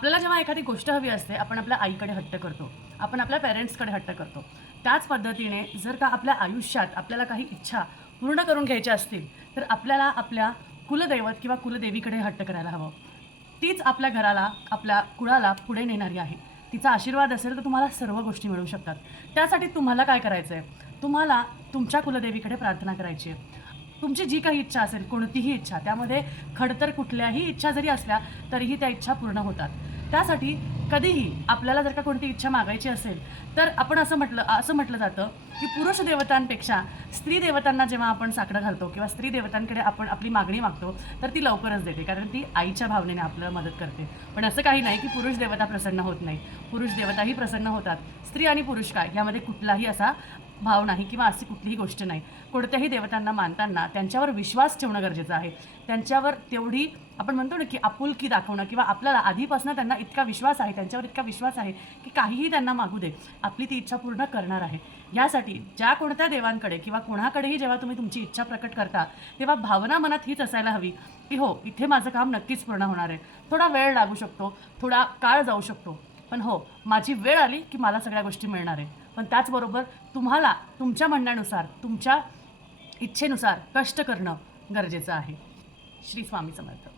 आपल्याला जेव्हा एखादी गोष्ट हवी असते आपण आपल्या आईकडे हट्ट करतो. आपण आपल्या पेरेंट्सकडे हट्ट करतो. त्याच पद्धतीने जर का आपल्या आयुष्यात आपल्याला काही इच्छा पूर्ण करून घ्यायच्या असतील तर आपल्याला आपल्या कुलदैवत किंवा कुलदेवीकडे हट्ट करायला हवं. तीच आपल्या घराला आपल्या कुळाला पुढे नेणारी आहे. तिचा आशीर्वाद असेल तर तुम्हाला सर्व गोष्टी मिळू शकतात. त्यासाठी तुम्हाला काय करायचं आहे तुम्हाला तुमच्या कुलदेवीकडे प्रार्थना करायची आहे. तुमची जी काही इच्छा असेल कोणतीही इच्छा त्यामध्ये खडतर कुठल्याही इच्छा जरी असल्या तरीही त्या इच्छा पूर्ण होतात. त्यासाठी कधीही आपल्याला जर का कोणती इच्छा मागायची असेल तर आपण असं म्हटलं असं म्हटलं जातं की पुरुष देवतांपेक्षा स्त्री देवतांना जेव्हा आपण साकडं घालतो किंवा स्त्री देवतांकडे आपण आपली मागणी मागतो तर ती लवकरच देते कारण ती आईच्या भावनेने आपल्याला मदत करते. पण असं काही नाही की पुरुष देवता प्रसन्न होत नाही पुरुष देवताही प्रसन्न होतात. स्त्री आणि पुरुष काय? यामध्ये कुठलाही असा भाव नाही किंवा अशी कुठलीही गोष्ट नाही. कोणत्याही देवतांना मानताना त्यांच्यावर विश्वास ठेवणं गरजेचं आहे. त्यांच्यावर तेवढी आपण म्हणतो ना की आपुलकी दाखवणं किंवा आपल्याला आधीपासून त्यांना इतका विश्वास आहे त्यांच्यावर इतका विश्वास आहे की काहीही त्यांना मागू दे. आपली ती इच्छा पूर्ण करणार आहे. यासाठी ज्या कोणत्या देवांकडे किंवा कोणाकडेही जेव्हा तुम्ही तुमची इच्छा प्रकट करता तेव्हा भावना मनात हीच असायला हवी की हो इथे माझं काम नक्कीच पूर्ण होणार आहे. थोडा वेळ लागू शकतो थोडा काळ जाऊ शकतो. पण हो माझी वेळ आली की मला सगळ्या गोष्टी मिळणार आहे. पण त्याचबरोबर तुम्हाला तुमच्या म्हणण्यानुसार तुमच्या इच्छेनुसार कष्ट करणं गरजेचं आहे. श्री स्वामी समर्थ.